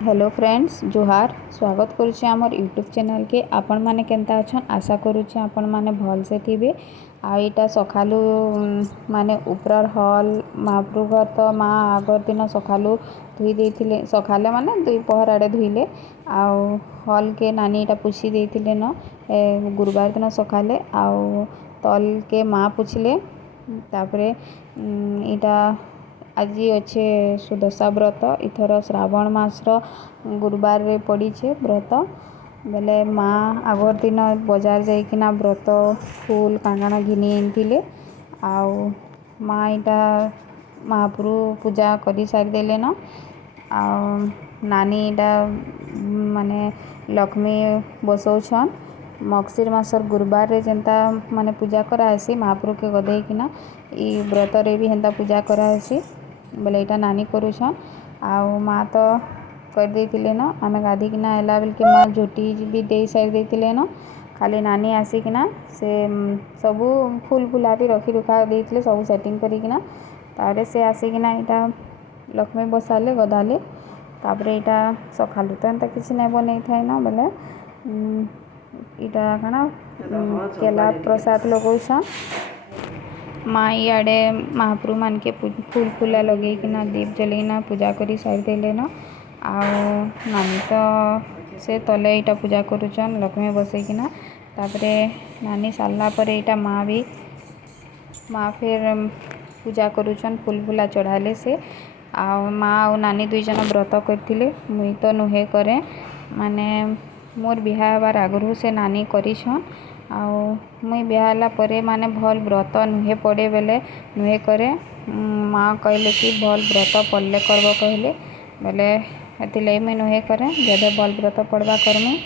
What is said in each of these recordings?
Hello friends जोहार स्वागत करुचे आमर यूट्यूब चैनल के आपण माने केंता अछन आशा करुचे आपण माने भल से थिबे आ इटा सखालू माने उपरर हॉल महाप्रभु घर तो माँ आगर दिन सखालू धुई देथिले सखाले माने दुई पहर आड़े धुईले आउ हॉल के नानी इटा पुछी देथिले न गुरुवार दिन सखाले आउ तल के माँ पूछले तापरे इटा आज अच्छे सुदशा व्रत इथर श्रावण मासर गुरुवार रे पड़ी छे व्रत बेले माँ आगर दिन बाजार जाइकिना व्रत फूल कांगना घिनी आनथिले आउ माँ इटा महाप्रभु पूजा करी सारी देले न आउ नानी इटा माने लक्ष्मी बसौछन मगशिर मासर गुरुवार रे जेंता माने पूजा करासी महाप्रभु के गधेकिना ई व्रत रे भी हेंता पूजा करासी बोले यहाँ नानी करुछन आउ माँ तो कर देथिले न आमे गाधीकिना आइला बेल के माँ झोटी भी दे सारी देथिले न खाली नानी आसिकिना से सबू फूल फुला भी रखी रुखा देथिले सबू सेटिंग करिकिना तारे से आसिकिना इटा लक्ष्मी बसाले गधाले तापरे इटा सखालु तो एंता किसी नहीं बनै थाए न बोले इटा काना केला प्रसाद लगौछन माँ इे महाप्रभु मान के फूल फूला लगेकिना दीप जलैना पूजा करी सारी देले न आउ नानी तो से तले इटा पूजा करुचन लक्ष्मी बसैकिना तापरे नानी सारला परे इटा माँ फिर पूजा करुचन फूल फूला चढ़ाले से आउ माँ और नानी दुई जन व्रत करथिले मुई तो नुहे करे माने मोर बिहा हबार आगरू से नानी करिछन आउ मुई बिहाला परे माने भल व्रत नुहे पड़े बेले नुहे करे माँ कहले कि भल व्रत पड़ले करब कहले बेले हेतिले मुई नुहे करे जदे भल व्रत पड़वा करमु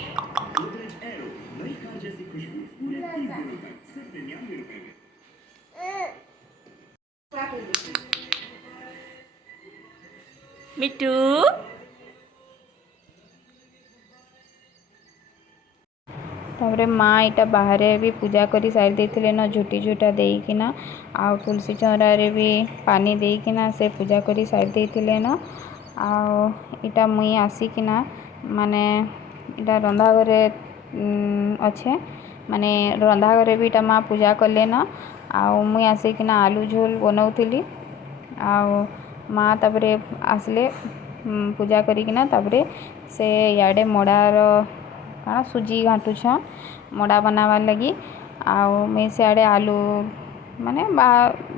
मिट्टू तापरे माँ इटा बाहर भी पूजा करी सारी देथिले न झुटी झुटा देकिना आउ तुलसी चौरा रे भी पानी देकिना से पूजा करी सारी देथिले न आउ इटा मुई आसिकिना माने इटा रंधा घरे अच्छे माने रंधा घरे भी इटा माँ पूजा कले न आउ मुई आसिकिना आलू झोल बनौथिली आउ माँ तापरे आसले पूजा करिकिना तापरे से याडे मड़ार काना सुजी घाटुछन मड़ा बनावार लगी आउ मैं सियाड़े आलू माने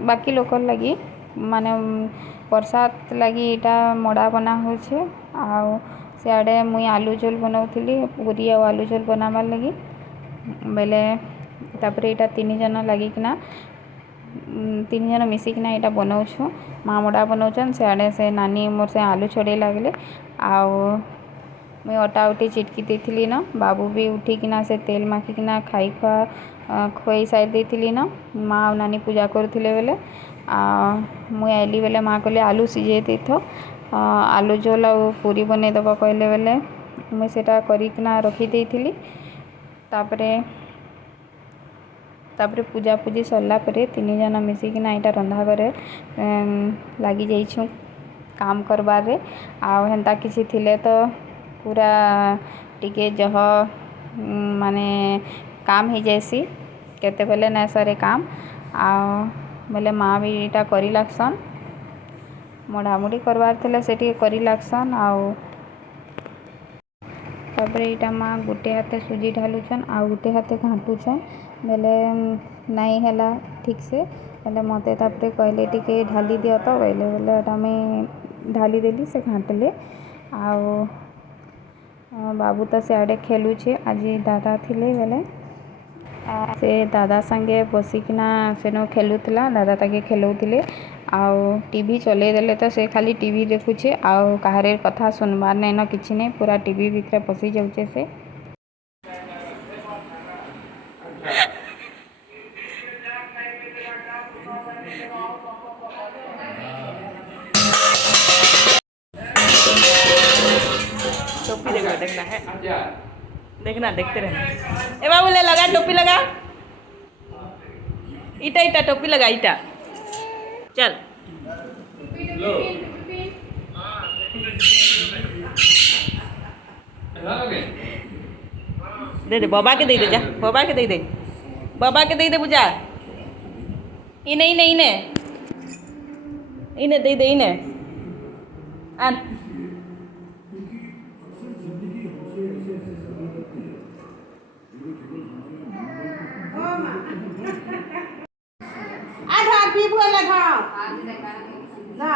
बाकी लोकर लगी माने प्रसाद लगी इटा मड़ा बना होछे आउ सियाड़े मुई आलू झोल बनौथिली पूरी और आलू झोल बनावार लगी बेले तापरे इटा तीन जन लगिकिना तीन जन मिसिकिना इटा बनौछु माँ मड़ा बनौछन सियाड़े से नानी मोर से आलू छड़े लागले आउ मुई अटा उठी चिटकी देथिली न बाबू भी उठिकिना से तेल माखिकिना खुआई सारी देथिली न माँ और नानी पूजा करुथिले बेले मुई आइली बेले माँ कहले आलू सिझे देथ आलू झोल और पूरी बनै दब कहले बेले मुई सेटा करिकिना रखी देथिली तापरे पूजा पूजी सरला परे तीन जन मिसिकिना इटा रंधा घरे लागी जाइछु काम करबार रे आउ हेंता किसी थिले तो पूरा टिके जह माने काम ही जैसी केते बेले ना सरे काम आ बेले माँ भी इटा करी लागसन मढ़ामुढ़ी करवार थे से करी लागसन आउ तापरे इटा माँ गोटे हाथे सुजी ढालुछन आउ गोटे हाथे घाटुछन बेले नहीं हैला ठीक से बेले मते तापरे कहले टिके ढाली दिया तो बेले बेले मैं ढाली देली से घाटले आउ बाबू तो सियाड़े खेलुछे आज दादा थिले बेले से दादा संगे बसिकिना सेनो खेलुतला दादा ताके खेलौथिले आउ टीवी चले देले तो से खाली टीवी देखुछे आउ काहारे कथा सुनबार नहीं न किछि नहीं पूरा टीवी भितर पसि जाउछे से टोपी देखना देखना है देखना देखते रहना ए बाबू ले लगा टोपी लगा इटा इटा टोपी लगा इटा चल दे दे बाबा के दे दे जा बाबा के दे दे बाबा के दे दे पूजा इने इने इने इने दे दे इने आन आधा पी बोले था ना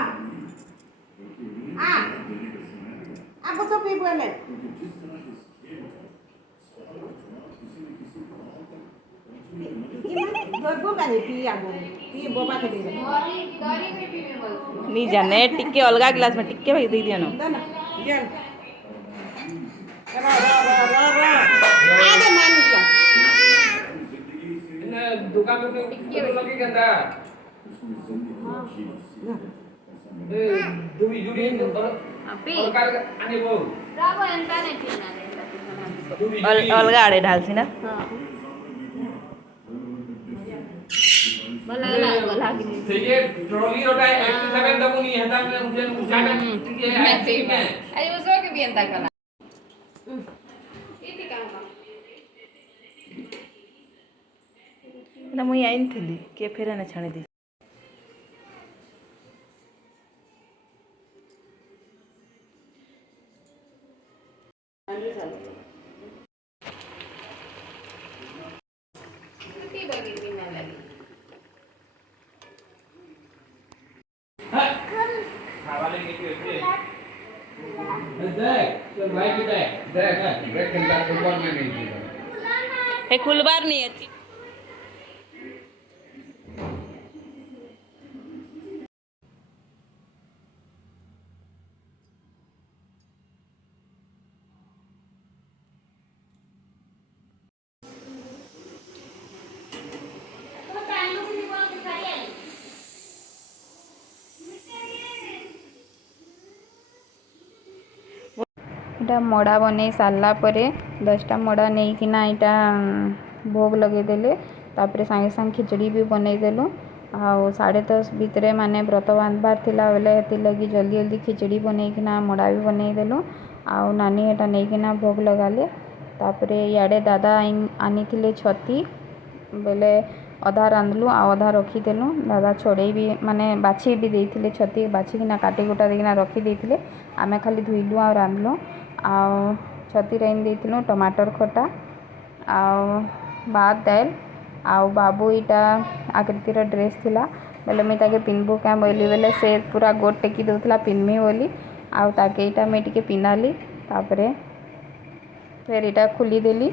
आप तो पी बोले गो का पी आगो पी बाबा के दे नहीं जाने टिक्के अलग गिलास में टिक्के भाई दे दिया ना ना चल आगे मान लिया दुकान में टिक्के लगे गंदा जुड़ी जुड़ी और कार आने वो अलग आड़े ढाल सी ना ये ट्रॉली रोटा है 87 तक नहीं है तब मुझे उठाना है आई उसो के भी अंता कला इति काम ना मुई आइन थी के फेर ना छाणी दी इति बगी भी ना लगी खावाले के देख चल भाई की देख देख देख कंधा फुटबॉल में नहीं हे खुलबार नहीं है इटा मड़ा बनै सारला परे 10टा मड़ा नहीं कि ना इटा भोग लगे देले तापरे संगे संग खिचड़ी भी बनै देलु आ 10:30 भितरे माने व्रत बांधबार थिला बेले हेति लगी जल्दी जल्दी खिचड़ी बनै कि ना मड़ा भी बनै देलु आ नानी एटा नहीं कि ना भोग लगाले तापरे याडे दादा आनी थिले छती बेले अधा रांधलु आ अधा रखी देलु दादा छोड़े भी माने बाछी भी देइथिले छती बाछी कि ना काटी गोटा देकिना रखी देइथिले आमे खाली धुइलु आ रांधलु आ छती राइन देइथिलु टमाटर खटा आ भात दाल आ बाबू इटा आकृतिर ड्रेस थिला बेले मुई ताके पिनबू क्या बोली बेले से पूरा गोट टेकी दउथला पिनमी बोली आ ताके इटा मैं टिके पिनाली तापरे फिर इटा खुली देली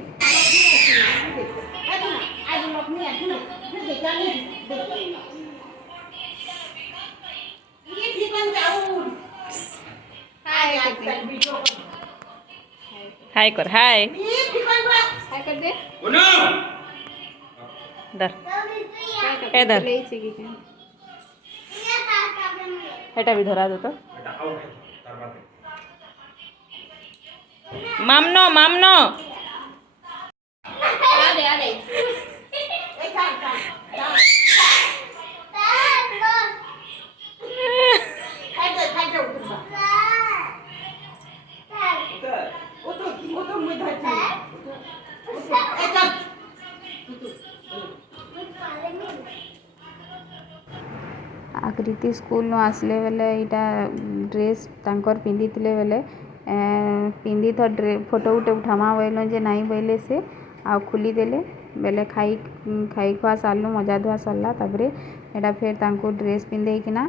हाय कर हाय हाय कर दे उनो दर ए दर एटा भी धरा दो तो बेटा आओ तार बात मामनो मामनो आ दे आकृति स्कूल आसले बेले इटा ड्रेस तांकर पिंधिथिले बेले पिंधि तो फोटो उठे उठामा बोलो जे नाई बोले से आ खुली देले बेले खाई खुआ सारलु मजा धुआ सरला तापरे एटा फिर तांको ड्रेस पिंधे किना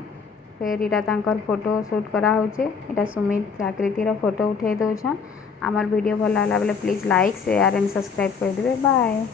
फिर इटा तांकर फोटो शूट करा होचे इटा सुमित आकृतिर फोटो उठे दउछन आमर वीडियो भल लागला बेले please like share and subscribe कर देबे बाय।